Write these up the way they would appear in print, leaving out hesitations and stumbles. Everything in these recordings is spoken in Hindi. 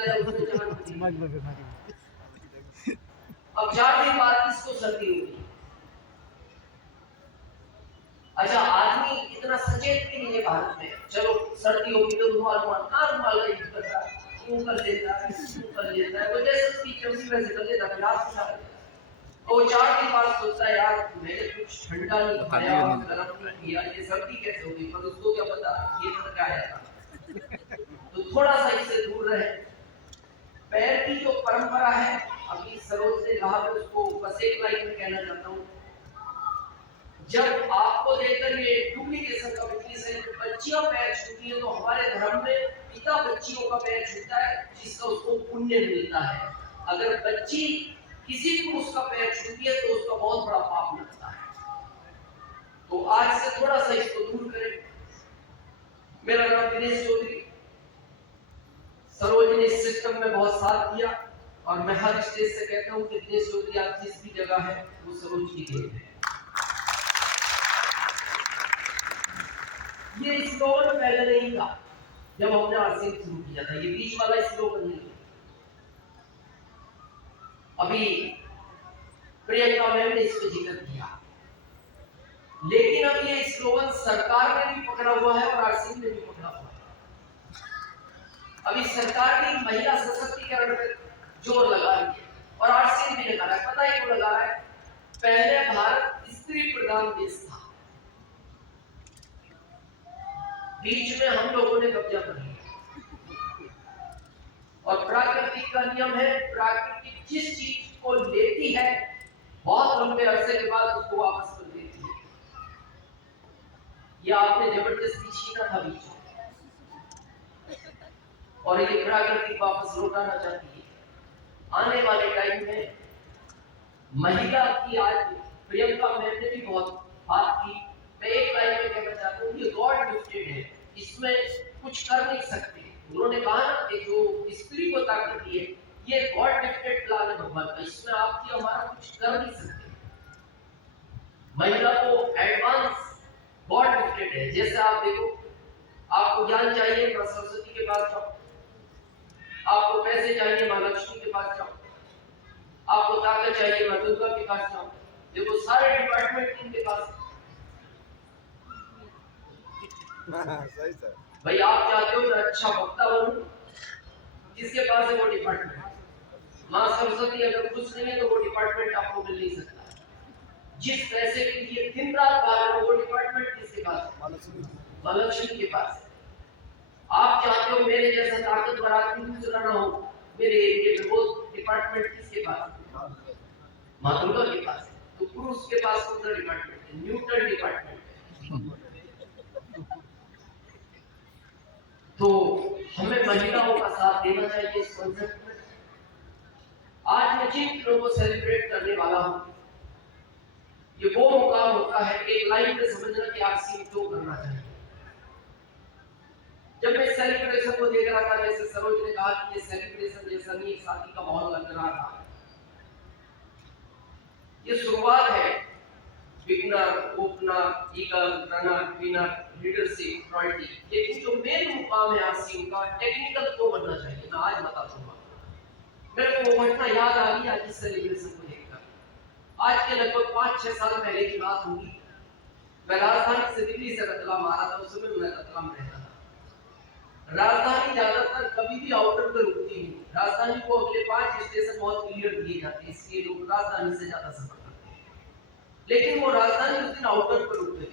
बुलाया उसने जान दी। अब 4 दिन बाद किसको सर्दी होगी? अच्छा, आदमी इतना सचेत भी नहीं है भारत में। चलो सर्दी होगी तो रुमाल रुमाल नहीं करता, यूं कर लेता है, यूं कर लेता है, वो जैसे उसकी चमड़ी वैसे कर लेता, गिलास उठा लेता। और 4 दिन बाद सोचता है यार मैंने कुछ ठंडा नहीं खाया, गर्म नहीं किया, ये सर्दी कैसे होगी? पर उसको क्या पता ये ठंडा आया था। तो थोड़ा सा इससे दूर रहे। पैर की जो परंपरा है, अभी सरोज ने कहा, मैं उसको बस एक लाइन में कहना चाहता हूँ। जब आपको देखकर ये डुप्लीकेशन का विटनेस है, बच्चियां पैर छूती है तो हमारे धर्म में पिता बच्चियों का पैर छूता है जिसका उसको पुण्य मिलता है। अगर बच्ची किसी पुरुष का पैर छूती है तो उसका बहुत बड़ा पाप लगता है। तो आज से थोड़ा सा इसको दूर करें। मेरा नाम दिनेश चौधरी। सरोज ने इस सिस्टम में बहुत साथ दिया और मैं हर स्टेज से कहता हूँ कि दिनेश चौधरी आप जिस भी जगह है वो सरोज की देन है। ये स्लोगन पहले नहीं था जब हमने आरसीएम शुरू किया था, ये बीच वाला स्लोगन नहीं है। अभी प्रियंका मैम ने इसको जिक्र किया, लेकिन अब ये स्लोगन सरकार ने भी पकड़ा हुआ है और आरसीएम ने भी पकड़ा हुआ है। अभी सरकार भी महिला सशक्तिकरण पर जोर लगा रही है और आरसीएम भी लगा रहा है। पता है क्यों लगा रहा है? पहले भारत स्त्री प्रधान देश था, बीच में हम लोगों ने कब्जा कर लिया और प्राकृतिक का नियम है, प्राकृतिक जिस चीज को लेती है बहुत लंबे अरसे के बाद उसको वापस कर देती है। ये आपने जबरदस्ती छीना था बीच में और ये प्राकृतिक वापस लौटाना चाहती है। आने वाले टाइम में महिला की, आज प्रियंका मैम ने भी बहुत बात की, मैं एक लाइन में कहना चाहता हूँ, ये गॉड गिफ्टेड है, इसमें कुछ कर नहीं सकते। उन्होंने कहा ना कि जो स्त्री को ताकत दी है ये गॉड गिफ्टेड प्लान है भगवान का, इसमें आपकी हमारा कुछ कर नहीं सकते। महिला को एडवांस गॉड गिफ्टेड है। जैसे आप देखो, आपको ज्ञान चाहिए मां सरस्वती के पास जाओ, आपको पैसे चाहिए मां लक्ष्मी के पास जाओ, आपको ताकत चाहिए मां दुर्गा के पास जाओ। देखो सारे डिपार्टमेंट इनके पास। सही सर। भाई आप चाहते हो मैं अच्छा वक्ता बनूं, किसके पास है वो डिपार्टमेंट। मां सरस्वती अगर खुश नहीं है तो वो डिपार्टमेंट आपको मिल नहीं सकता। जिस पैसे के लिए दिन रात भाग रहे हो वो डिपार्टमेंट किसके पास है? मां लक्ष्मी के पास है। आप चाहते हो मेरे जैसा ताकतवर आदमी दूसरा ना हो मेरे एरिया में, वो डिपार्टमेंट किसके पास है? मां दुर्गा के पास है। तो पुरुष के पास कौन सा डिपार्टमेंट है? न्यूट्रल डिपार्टमेंट है। तो हमें महिलाओं का साथ देना चाहिए इस कॉन्सेप्ट में। आज मैं जिन दिनों को सेलिब्रेट करने वाला हूं, ये वो मुकाम होता है एक लाइन में समझना कि आरसीएम क्यों करना चाहिए। जब मैं सेलिब्रेशन को देख रहा था, जैसे सरोज ने कहा कि ये सेलिब्रेशन जैसा नहीं, शादी का माहौल लग रहा था। ये शुरुआत है, beginner, opener, eagle, runner, winner, leadership, priority. लेकिन जो मेन मुकाम है आरसीएम का, टेक्निकल तो बनना चाहिए। मैं आज बता दूंगा। मेरे को वो घटना याद आ गई आज इस सेलिब्रेशन को देखकर। आज के लगभग 5-6 साल पहले की बात होगी। मैं राजधानी से दिल्ली से रतलाम आ रहा था, उस समय मैं रतलाम रहता था। राजधानी ज्यादातर कभी भी आउटर पर रुकती नहीं। राजधानी को अगले 5 स्टेशन बहुत क्लियर दिए जाते हैं, इसलिए लोग राजधानी से ज्यादा सफर करते हैं। लेकिन वो राजधानी उस दिन आउटर पर रुक गई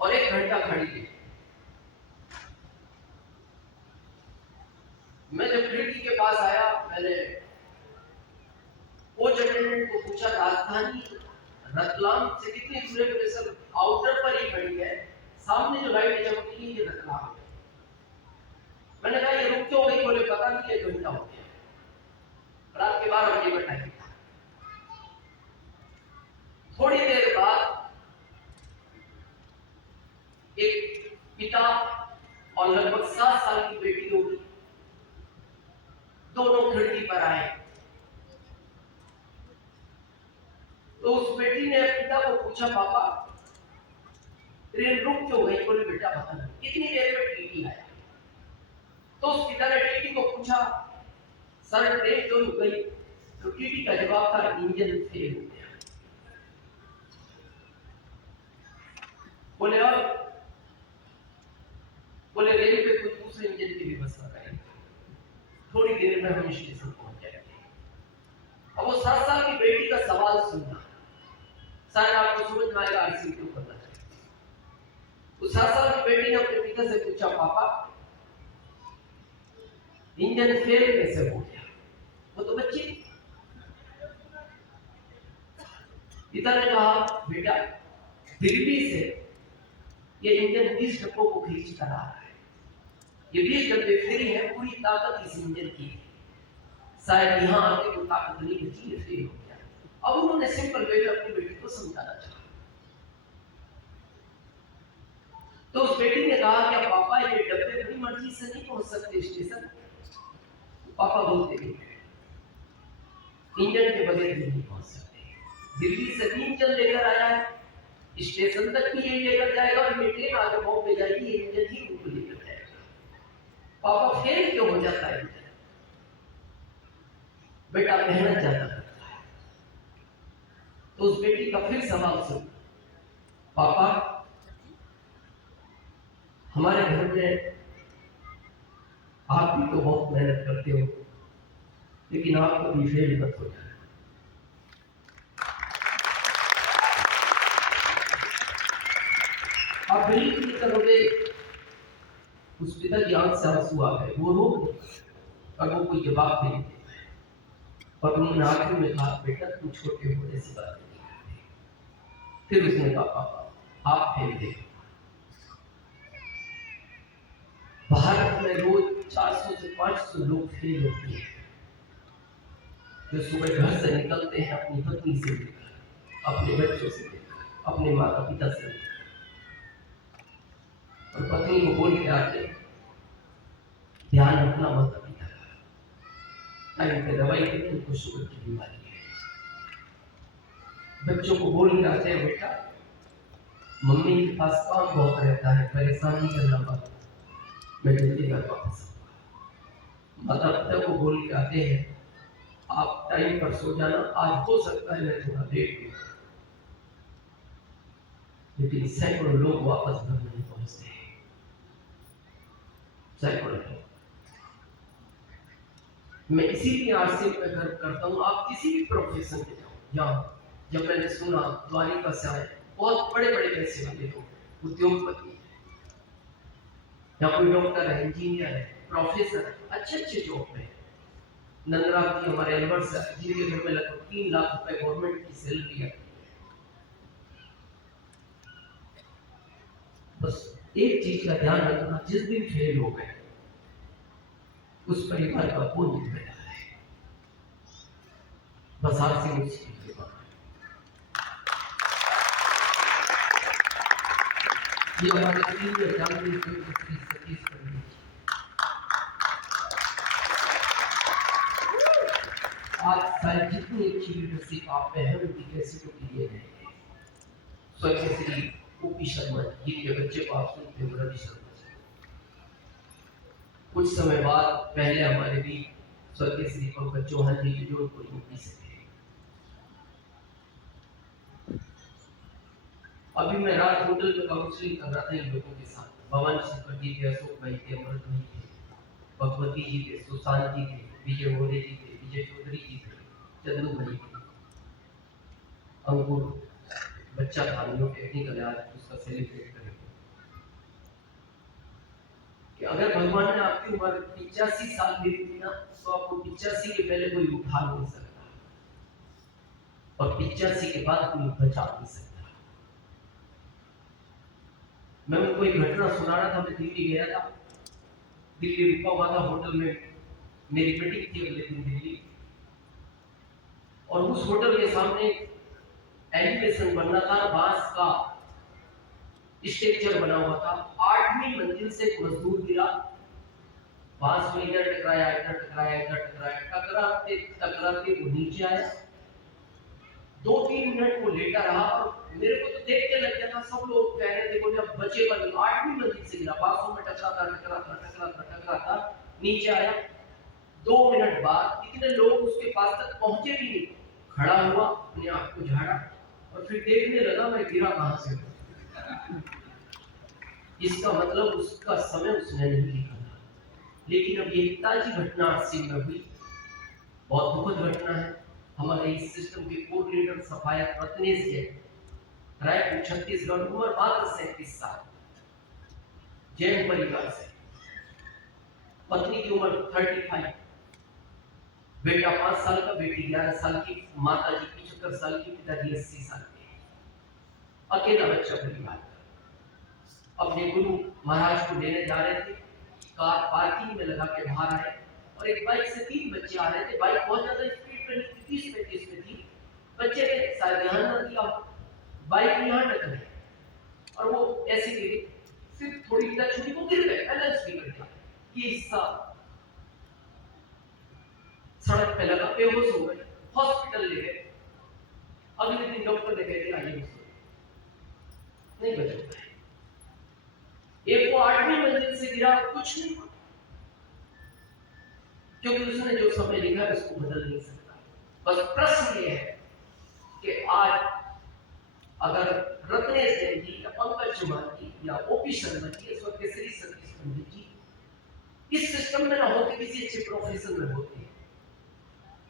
और 1 घंटा खड़ी रही। मैं जब खिड़की के पास आया, मैंने कोच अटेंडेंट को पूछा राजधानी रतलाम से कितनी दूर है? सर आउटर पर ही खड़ी है, सामने जो लाइट चमक रही है ये रतलाम है। मैंने कहा ये रुक क्यों गई? बोले पता नहीं, 1 घंटा हो गया। रात के 12 बजे का टाइम था। थोड़ी देर बाद एक पिता और लगभग 7 साल की बेटी होगी, दोनों खिड़की पर आए। तो उस बेटी ने पिता को पूछा, पापा ट्रेन रुक क्यों गई? बोले बेटा पता नहीं। कितनी देर में टीटी आया? तो उस पिता ने टीटी को पूछा, सर ट्रेन क्यों रुक गई? तो टीटी का जवाब था, इंजन फेल हो गया। बोले और? बोले रेलवे कोई दूसरे इंजन की व्यवस्था करेंगे, थोड़ी देर में हम स्टेशन पहुंच जाएंगे। अब वो 7 साल की बेटी का सवाल सुना, शायद आपको समझ में आएगा आरसी क्यों करना चाहिए। उस 7 साल की बेटी ने अपने पिता से पूछा, पापा इंजन फेल कैसे हो गया? वो तो बच्ची। पिता ने कहा, बेटा दिल्ली से ये इंजन 20 डब्बों को खींच कर आ रहा है, ये 20 डब्बे फ्री है, पूरी ताकत इस इंजन की, शायद यहाँ आके वो ताकत नहीं बची, ये फेल हो गया। अब उन्होंने सिंपल वे में अपनी बेटी को समझाना चाहा। तो उस बेटी ने कहा, क्या पापा ये डब्बे अपनी मर्जी से नहीं पहुंच सकते स्टेशन? पापा बोलते नहीं, इंजन के बगैर नहीं पहुंच सकते। दिल्ली से भी इंजन लेकर आया है, स्टेशन तक भी यही लेकर जाएगा, और ये ट्रेन आगे बॉम्बे जाएगी, ये इंजन ही उनको लेकर जाएगा। पापा फेल क्यों हो जाता है इंजन? बेटा मेहनत ज्यादा करता है। तो उस बेटी का फिर सवाल सुन, पापा हमारे घर में आप भी तो बहुत मेहनत करते हो, लेकिन आप कभी फेल मत हो जाए। आप बिलीव नहीं करोगे, उस पिता की आंख से आंसू आ गए। वो रो नहीं, और वो कोई जवाब नहीं दे पाए, और उन्होंने आखिर में कहा, बेटा तुम छोटे हो, ऐसी बात नहीं करते। फिर उसने कहा, पापा आप फेल थे। भारत में रोज 400 से 500 लोग फेल होते हैं, जो सुबह घर से निकलते हैं अपनी पत्नी से लेकर, अपने बच्चों से लेकर, अपने माता पिता से लेकर, और पत्नी को बोल के आते, ध्यान रखना माता पिता का, टाइम पे दवाई देते, उनको शुगर की बीमारी है। बच्चों को बोल के आते हैं, बेटा मम्मी के पास काम बहुत रहता है, परेशान नहीं करना बात, मैं जल्दी घर वापस आऊंगा। माता पिता को बोल के आते हैं, आप टाइम पर सो जाना, आज हो सकता है मैं थोड़ा लेट हूं, लेकिन सैकड़ों लोग वापस घर नहीं पहुंचते हैं, सैकड़ों लोग। मैं इसीलिए आरसी पे गर्व करता हूं, आप किसी भी प्रोफेशन में जाओ, यहाँ जब मैंने सुना द्वारिका से आए बहुत बड़े बड़े पैसे वाले लोग, उद्योगपति, या कोई डॉक्टर है, इंजीनियर है, प्रोफेसर है, अच्छे अच्छे जॉब में। नंदराव जी हमारे अलवर से, जिनके घर में लगभग 3 लाख रुपए गवर्नमेंट की सैलरी है। बस एक चीज का ध्यान रखना, जिस दिन फेल हो गए उस परिवार का कौन जिम्मेदार है? बस आरसी मुझसे ये बात, ये हमारे टीम में जानकारी सतीश करनी। आज शायद जितनी अच्छी लीडरशिप आप में है, उनकी कैसेटों के लिए है स्वर्गीय श्री ओपी शर्मा, जिनके बच्चे को आप सुनते हो, रवि शर्मा। कुछ समय बाद पहले हमारे भी स्वर्गीय श्री पंकज चौहान जी, जो उनको यूपी से थे। अभी मैं रात होटल में काउंसलिंग कर रहा था इन लोगों के साथ, भवानी शंकर जी थे, अशोक भाई थे, अमृत भाई थे, भगवती जी थे, सुशांत जी थे, विजय मोरे जी थे, विजय चौधरी जी थे, चंदू भाई थे, अंकुर बच्चा था, टेक्निकल आज उसका सेलिब्रेट करेंगे कि अगर भगवान ने आपकी उम्र 85 साल दे दी ना, तो आपको 85 के पहले कोई उठा नहीं सकता, और 85 के बाद कोई बचा नहीं सकता। मैं उनको एक घटना सुना रहा था, मैं दिल्ली गया था, दिल्ली रुका हुआ था होटल में, मेरी मीटिंग थी अगले दिन दिल्ली, और उस होटल के सामने एलिवेशन बनना था, बांस का स्ट्रक्चर बना हुआ था, 8वीं मंजिल से एक मजदूर गिरा, बांस में इधर टकराया, इधर टकराया, इधर टकराया, टकराते टकराते वो नीचे आया, 2-3 मिनट वो लेटा रहा, और मेरे को तो देख के लग गया था, सब लोग कह रहे थे बोले अब बचेगा नहीं, 8वीं मंजिल से गिरा, बांसों में टकराता टकराता टकराता टकराता नीचे आया, 2 मिनट बाद इतने लोग उसके पास तक पहुंचे भी नहीं, खड़ा हुआ, अपने आप को झाड़ा और फिर देखने लगा मैं गिरा कहां से हूं। इसका मतलब उसका समय उसने नहीं लिखा था। लेकिन अब ये ताजी घटना आरसी में हुई, बहुत दुखद घटना है। हमारे इस सिस्टम के कोऑर्डिनेटर सफायत रत्नेश जैन, रायपुर छत्तीसगढ़, उम्र मात्र 37 साल, जैन परिवार से, पत्नी की उम्र 35, बेटा 5 साल का, बेटी 11 साल की, माता जी 75 साल की, पिताजी 80 साल के, अकेला बच्चा परिवार का। अपने गुरु महाराज को लेने जा रहे थे, कार पार्किंग में लगा के बाहर आए और एक बाइक से 3 बच्चे आ रहे थे। बाइक बहुत ज्यादा स्पीड पे नहीं, 30-35 पे थी। बच्चे ने शायद ध्यान न दिया, बाइक यहाँ टकराई और वो ऐसे गिरे, सिर्फ थोड़ी टच हुई, वो गिर गए, बैलेंस बिगड़ गया। ये हिस्सा सड़क पे लगा, बेहोश हो गए, हॉस्पिटल ले गए। अगले दिन डॉक्टर ने कह दिया ये नहीं बच पाए। एक वो 8वीं मंजिल से गिरा, कुछ नहीं हुआ, क्योंकि उसने जो समय लिखा है उसको बदल नहीं सकता। बस प्रश्न ये है कि आज अगर रत्नेश जैन जी या पंकज चौहान जी या ओपी शर्मा जी, इस वक्त श्री सतीश पंडित जी इस सिस्टम में ना होते, किसी अच्छे प्रोफेशन में होते,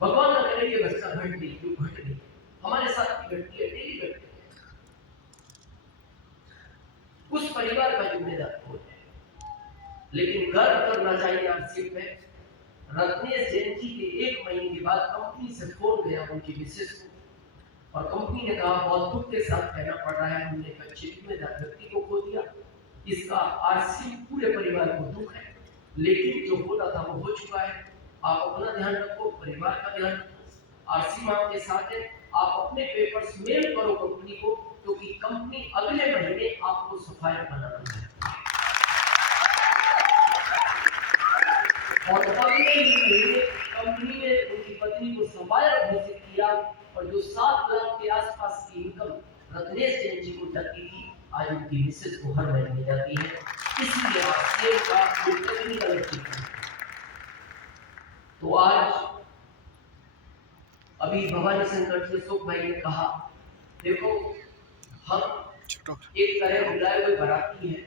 भगवान ना करे ये घटना घट गई, जो घट गई हमारे साथ भी घटती है, डेली घटती है, उस परिवार का जिम्मेदार कौन है? लेकिन गर्व करना चाहिए आरसीएफ में, रत्नेश जैन जी के 1 महीने के बाद कंपनी से फोन गया उनकी मिसेस को, और कंपनी ने कहा बहुत दुख के साथ कहना पड़ रहा है, हमने एक अच्छे जिम्मेदार व्यक्ति को खो दिया, इसका आरसीएफ पूरे परिवार को दुख है, लेकिन जो होना था वो हो चुका है। आप अपना ध्यान रखो, परिवार का ध्यान रखो, आरसीएफ आपके साथ है, आप अपने पेपर्स मेल करो कंपनी को, क्योंकि कंपनी अगले महीने आपको सफाया बनाना है। और अगले महीने कंपनी ने उनकी पत्नी को सफाया घोषित किया, और जो 7 लाख के आसपास की इनकम रत्नेश जैन जी को जाती थी, आज उनकी मिसेस को हर महीने जाती है। इसलिए आरसीएफ का कोई टेक्निकल है। तो आज अभी भवानी शंकर जी अशोक भाई ने कहा, देखो हम एक तरह बुलाए हुए बाराती हैं,